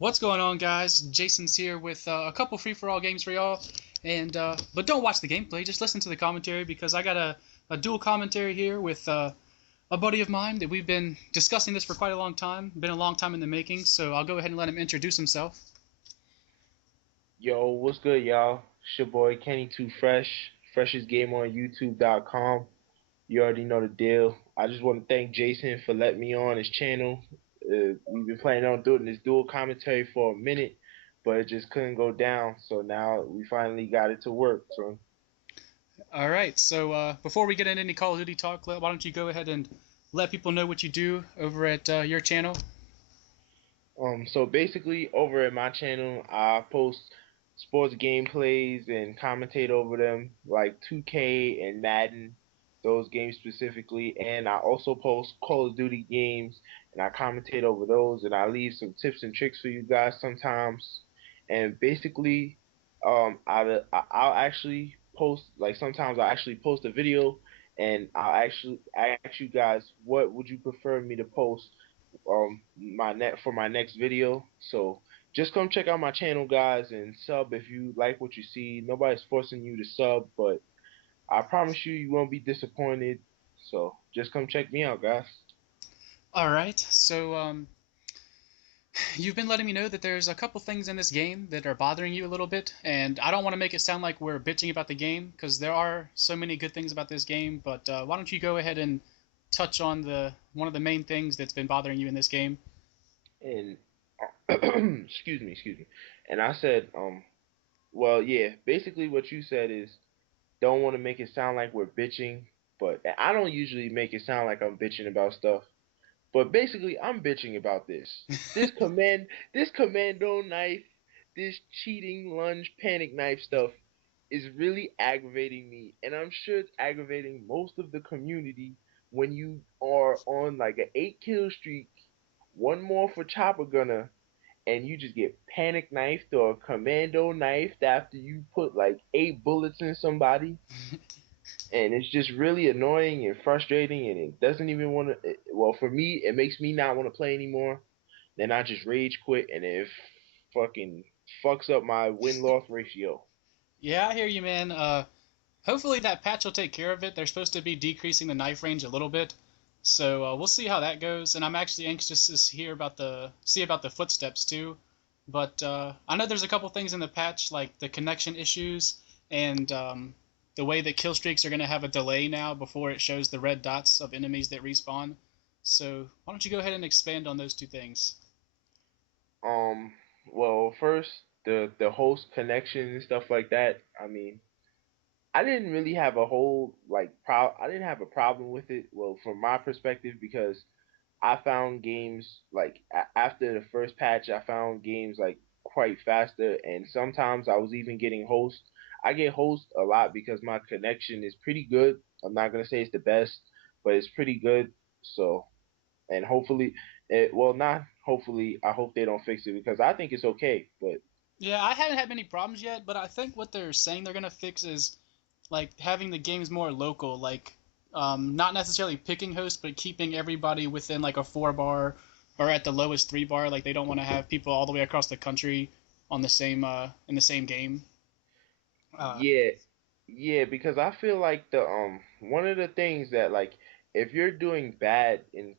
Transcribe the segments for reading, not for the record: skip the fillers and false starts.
What's going on, guys? Jason's here with a couple free-for-all games for y'all, and but don't watch the gameplay. Just listen to the commentary because I got a dual commentary here with a buddy of mine that we've been discussing this for quite a long time. Been a long time in the making, so I'll go ahead and let him introduce himself. Yo, what's good, y'all? It's your boy Kenny2Fresh, freshest game on YouTube.com. You already know the deal. I just want to thank Jason for letting me on his channel. We've been planning on doing this dual commentary for a minute, but it just couldn't go down. So now we finally got it to work. So, All right. So before we get into any Call of Duty talk, why don't you go ahead and let people know what you do over at your channel? so basically, over at my channel, I post sports gameplays and commentate over them, like 2K and Madden, those games specifically. And I also post Call of Duty games, and I commentate over those, and I leave some tips and tricks for you guys sometimes. And basically, I'll actually post, like, sometimes I'll actually post a video, and I'll actually ask you guys, what would you prefer me to post my next video. So just come check out my channel, guys, and sub if you like what you see. Nobody's forcing you to sub, but I promise you won't be disappointed. So just come check me out, guys. All right. So you've been letting me know that there's a couple things in this game that are bothering you a little bit, and I don't want to make it sound like we're bitching about the game because there are so many good things about this game. But why don't you go ahead and touch on the one of the main things that's been bothering you in this game? And excuse me. And I said, well, yeah, basically what you said is don't want to make it sound like we're bitching, but I don't usually make it sound like I'm bitching about stuff. But basically, I'm bitching about this. This command, this commando knife, this cheating lunge panic knife stuff is really aggravating me, and I'm sure it's aggravating most of the community when you are on like an 8 kill streak, one more for chopper gunner, and you just get panic knifed or commando knifed after you put like 8 bullets in somebody, and it's just really annoying and frustrating, and it doesn't even want to. Well, for me, it makes me not want to play anymore. Then I just rage quit, and it fucking fucks up my win loss ratio. Yeah, I hear you, man. Hopefully that patch will take care of it. They're supposed to be decreasing the knife range a little bit, so we'll see how that goes. And I'm actually anxious to hear about the footsteps too. But I know there's a couple things in the patch like the connection issues and the way that kill streaks are going to have a delay now before it shows the red dots of enemies that respawn. So why don't you go ahead and expand on those two things? Um, well, first the host connection and stuff like that. I mean, I didn't really have a whole like I didn't have a problem with it. Well, from my perspective, because I found games like after the first patch, I found games like quite faster, and sometimes I was even getting host. I get host a lot because my connection is pretty good. I'm not gonna say it's the best, but it's pretty good. So, and hopefully, well, not hopefully. I hope they don't fix it because I think it's okay. But Yeah, I haven't had many problems yet, but I think what they're saying they're gonna fix is like having the games more local, like not necessarily picking hosts, but keeping everybody within like a 4 bar or at the lowest 3 bar. Like they don't want to have people all the way across the country on the same in the same game. Uh, yeah, yeah, because I feel like the one of the things that like if you're doing bad in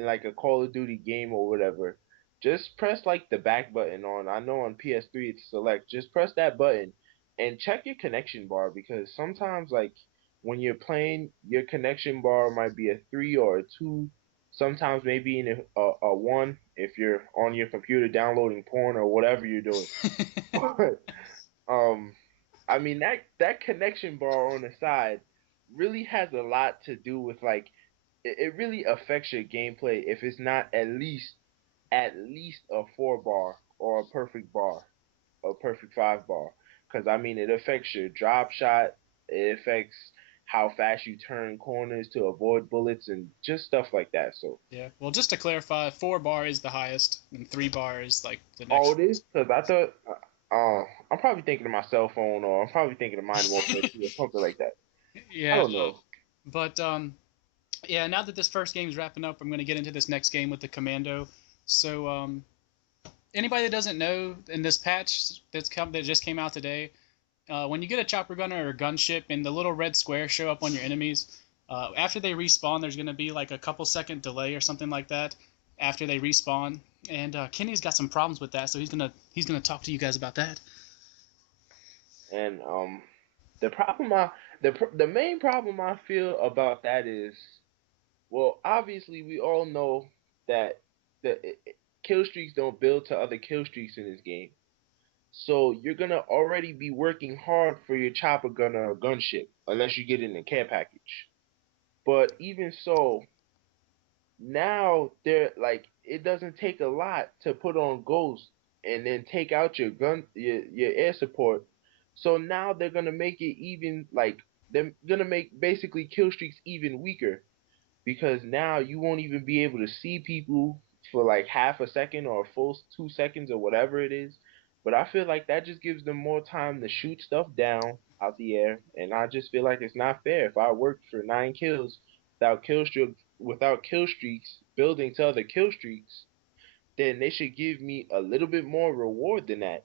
like a Call of Duty game or whatever, just press like the back button on. I know on PS3 it's select. Just press that button and check your connection bar because sometimes like when you're playing, your connection bar might be a 3 or a 2. Sometimes maybe in a one if you're on your computer downloading porn or whatever you're doing. um I mean that connection bar on the side really has a lot to do with like it really affects your gameplay if it's not at least a 4 bar or a perfect bar, a perfect 5 bar. Because I mean it affects your drop shot, it affects how fast you turn corners to avoid bullets and just stuff like that. So yeah. Well, just to clarify, 4 bar is the highest, and 3 bar is like the all next. it is because I thought I'm probably thinking of my cell phone or I'm probably thinking of Modern Warfare 2 or something like that. I Yeah. don't know. But yeah. Now that this first game's wrapping up, I'm gonna get into this next game with the commando. So anybody that doesn't know, in this patch that just came out today, when you get a chopper gunner or a gunship and the little red squares show up on your enemies, after they respawn, there's going to be like a couple second delay or something like that after they respawn. And Kenny's got some problems with that, so he's gonna talk to you guys about that. And the problem I the main problem I feel about that is, well, obviously we all know that the kill streaks don't build to other kill streaks in this game. So you're gonna already be working hard for your chopper gunner or gunship unless you get it in a care package. But even so, now they're like, it doesn't take a lot to put on Ghost and then take out your air support. So now they're gonna make it even, like, they're gonna make basically kill streaks even weaker, because now you won't even be able to see people for like half a second or a full 2 seconds or whatever it is. But I feel like that just gives them more time to shoot stuff down out the air, and I just feel like it's not fair. If I worked for 9 kills without kill streaks building to other kill streaks, then they should give me a little bit more reward than that.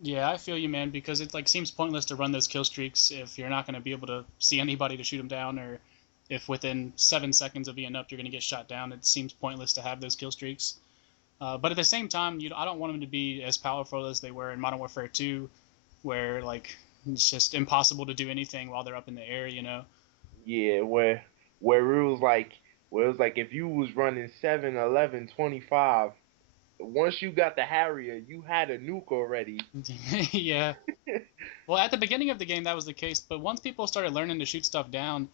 Yeah, I feel you, man, because it like seems pointless to run those kill streaks if you're not going to be able to see anybody to shoot them down, or if within 7 seconds of being up you're going to get shot down. It seems pointless to have those kill streaks. But at the same time, I don't want them to be as powerful as they were in Modern Warfare 2, where like it's just impossible to do anything while they're up in the air. You know? Yeah, where it was like if you was running 7, 11, 25, once you got the Harrier, you had a nuke already. Yeah. Well, at the beginning of the game that was the case, but once people started learning to shoot stuff down,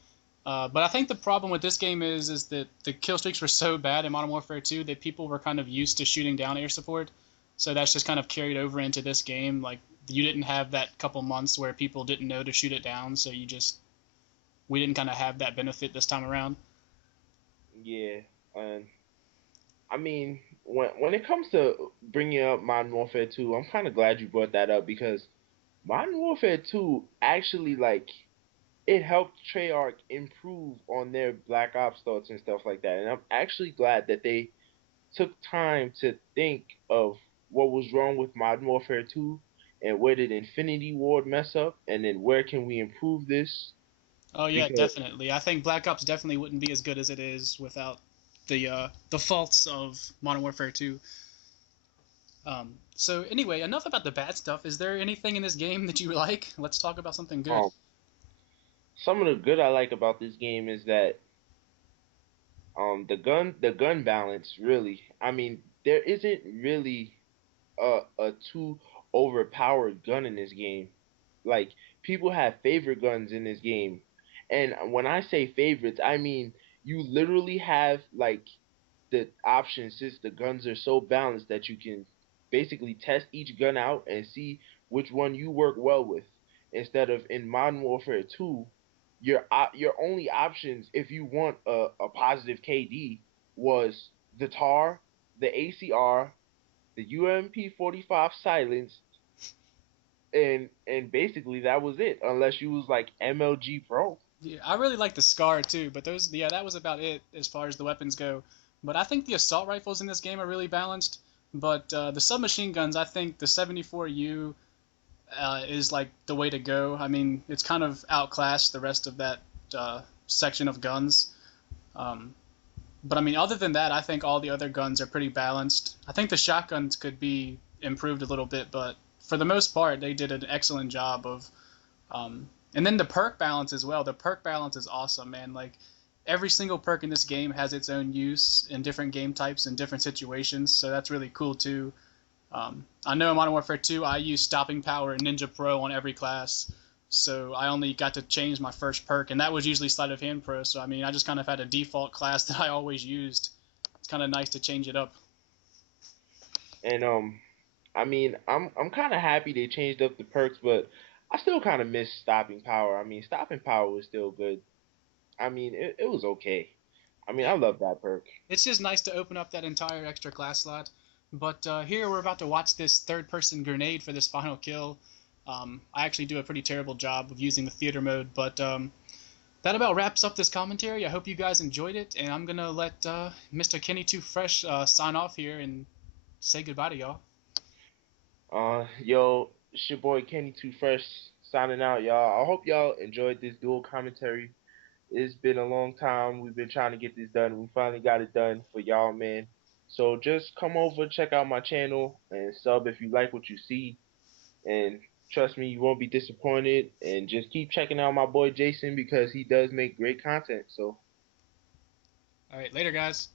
but I think the problem with this game is that the kill streaks were so bad in Modern Warfare 2 that people were kind of used to shooting down air support. So that's just kind of carried over into this game. Like you didn't have that couple months where people didn't know to shoot it down, so we didn't kind of have that benefit this time around. Yeah, and I mean, when it comes to bringing up Modern Warfare 2, I'm kind of glad you brought that up, because Modern Warfare 2 actually, like, it helped Treyarch improve on their Black Ops thoughts and stuff like that. And I'm actually glad that they took time to think of what was wrong with Modern Warfare 2, and where did Infinity Ward mess up, and then where can we improve this? Oh yeah, Because definitely. I think Black Ops definitely wouldn't be as good as it is without the faults of Modern Warfare 2. So anyway, enough about the bad stuff. Is there anything in this game that you like? Let's talk about something good. um, some of the good I like about this game is that the gun balance, really. I mean, there isn't really a too overpowered gun in this game. Like, people have favorite guns in this game, and when I say favorites, I mean you literally have, like, the options, since the guns are so balanced that you can basically test each gun out and see which one you work well with. Instead of in Modern Warfare 2, your only options if you want a positive KD was the TAR, the ACR, the UMP 45 silenced, and basically that was it, unless you was like MLG Pro. Yeah, I really like the Scar too, but yeah, that was about it as far as the weapons go. But I think the assault rifles in this game are really balanced. But the submachine guns, I think the 74U is like the way to go. I mean, it's kind of outclassed the rest of that section of guns. Um, but I mean, other than that, I think all the other guns are pretty balanced. I think the shotguns could be improved a little bit, but for the most part, they did an excellent job of. And then the perk balance as well. The perk balance is awesome, man. Like every single perk in this game has its own use in different game types and different situations, so that's really cool too. I know in Modern Warfare 2, I use Stopping Power and Ninja Pro on every class, so I only got to change my first perk, and that was usually Sleight of Hand Pro. So I mean, I just kind of had a default class that I always used. It's kind of nice to change it up. And I mean, I'm kind of happy they changed up the perks, but I still kind of miss Stopping Power. I mean, Stopping Power was still good. I mean, it was okay. I mean, I love that perk. It's just nice to open up that entire extra class slot. But here we're about to watch this third-person grenade for this final kill. I actually do a pretty terrible job of using the theater mode, but that about wraps up this commentary. I hope you guys enjoyed it, and I'm gonna let Mr. Kenny2Fresh sign off here and say goodbye to y'all. Yo, it's your boy Kenny2Fresh signing out, y'all. I hope y'all enjoyed this dual commentary. It's been a long time. We've been trying to get this done. We finally got it done for y'all, man. So just come over, check out my channel, and sub if you like what you see. And trust me, you won't be disappointed. And just keep checking out my boy Jason because he does make great content. So All right, later, guys.